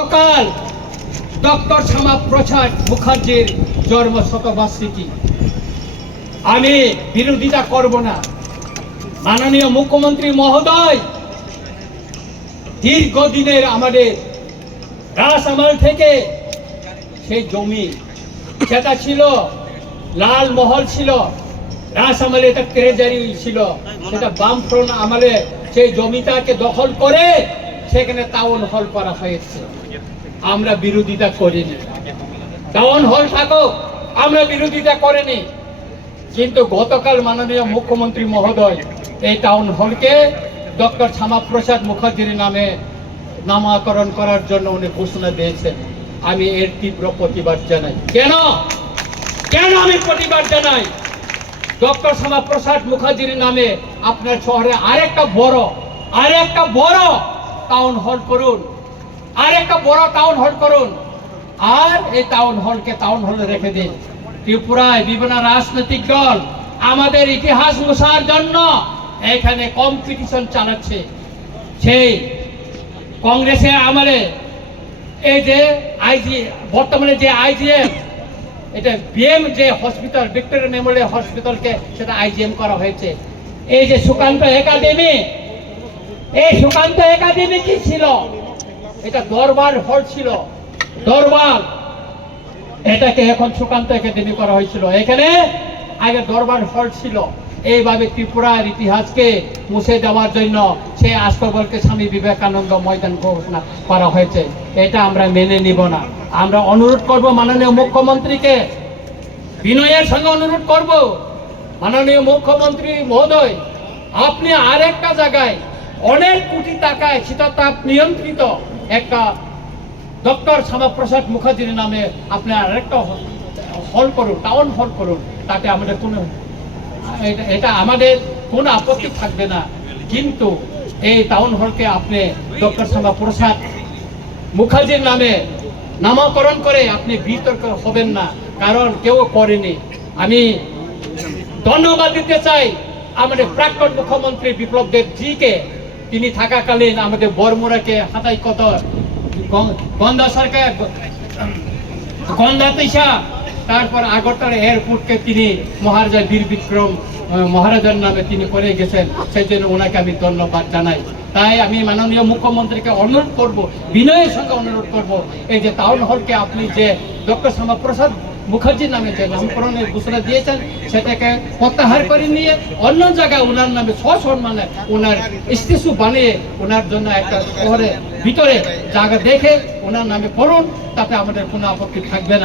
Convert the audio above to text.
গতকাল ডক্টর শ্যামাপ্রসাদ মুখার্জির জন্ম শতবার্ষিকী। আমি বিরোধিতা করব না। মাননীয় মুখ্যমন্ত্রী মহোদয় দীর্ঘদিনের আমাদের রাস আমল থেকে সেই জমি যেটা ছিল লাল মহল ছিল, রাস আমলে এটা ট্রেজারি ছিল, সেটা বামফ্রন্ট আমলে সেই জমিটাকে দখল করে সেখানে টাউন হল করা হয়েছে। আমরা বিরোধিতা করিনি, টাউন হল থাকুক, আমরা বিরোধিতা করিনি। কিন্তু গতকাল মাননীয় মুখ্যমন্ত্রী মহোদয় এই টাউন হলকে ডক্টর শ্যামাপ্রসাদ মুখার্জির নামে নামকরণ করার জন্য উনি ঘোষণা দিয়েছেন। আমি এর তীব্র প্রতিবাদ জানাই। কেন কেন আমি প্রতিবাদ জানাই? ডক্টর শ্যামাপ্রসাদ মুখার্জির নামে আপনার শহরে আরেকটা বড় টাউন হল করুন, আরেকটা বড় টাউন হল করুন, আর এই টাউন হলকে টাউন হলে রেখে দিন। ত্রিপুরায় বিভিন্ন রাজনৈতিক দল আমাদের ইতিহাস মুছার জন্য এখানে কম্পিটিশন চালাচ্ছে। সেই কংগ্রেসের আমলে এই যে বর্তমানে যে আইজিএম, এটা বিএম যে হসপিটাল, ভিক্টোরিয়া মেমোরিয়াল হসপিটালকে সেটা আইজিএম করা হয়েছে। এই যে সুকান্ত একাডেমি, এই সুকান্ত একাডেমি কি ছিল? এটা দরবার হল ছিল, দরবার। এটাকে এখন সুকান্ত একাডেমি করা হয়েছিল। এখানে আগে দরবার হল ছিল। এইভাবে ত্রিপুরার ইতিহাসকে মুছে দেওয়ার জন্য সেই আস্তবলকে স্বামী বিবেকানন্দ ময়দান ঘোষণা করা হয়েছে। এটা আমরা মেনে নিব না। আমরা অনুরোধ করব মাননীয় মুখ্যমন্ত্রীকে, বিনয়ের সঙ্গে অনুরোধ করব, মাননীয় মুখ্যমন্ত্রী মহোদয়, আপনি আরেকটা জায়গায় অনেক কোটি টাকায় শীততাপ নিয়ন্ত্রিত একটা ডক্টর শ্যামাপ্রসাদ মুখার্জির নামে আপনি আরেকটা হল করুন, টাউন হল করুন। তাতে আমাদের এটা আমাদের কোনো আপত্তি থাকবে না। কিন্তু এই টাউন হলকে আপনি ডক্টর শ্যামাপ্রসাদ মুখার্জির নামে নামকরণ করে আপনি বিতর্ক হবেন না, কারণ কেউ করেনি। আমি ধন্যবাদ দিতে চাই আমাদের প্রাক্তন মুখ্যমন্ত্রী বিপ্লব দেবজিকে। তিনি থাকাকালীন আমাদের বরমুড়াকে হাতাই কত গন্ধা সরকার, গন্ধা তিসা, তারপর আগরতলা এয়ারপোর্টকে তিনি মহারাজা বীর বিক্রম মহারাজার নামে তিনি করে গেছেন। সেই জন্য ওনাকে আমি ধন্যবাদ জানাই। তাই আমি মাননীয় মুখ্যমন্ত্রীকে অনুরোধ করব, বিনয়ের সঙ্গে অনুরোধ করব, এই যে টাউন হলকে আপনি যে ডক্টর শ্যামাপ্রসাদ মুখার্জির নামে যে নামকরণের ঘোষণা দিয়েছেন সেটাকে প্রত্যাহার করে নিয়ে অন্য জায়গায় ওনার নামে সসম্মানে ওনার স্ট্যাচু বানিয়ে ওনার জন্য একটা শহরের ভিতরে জায়গা দেখে ওনার নামে করুন। তাতে আমাদের কোনো আপত্তি থাকবে না।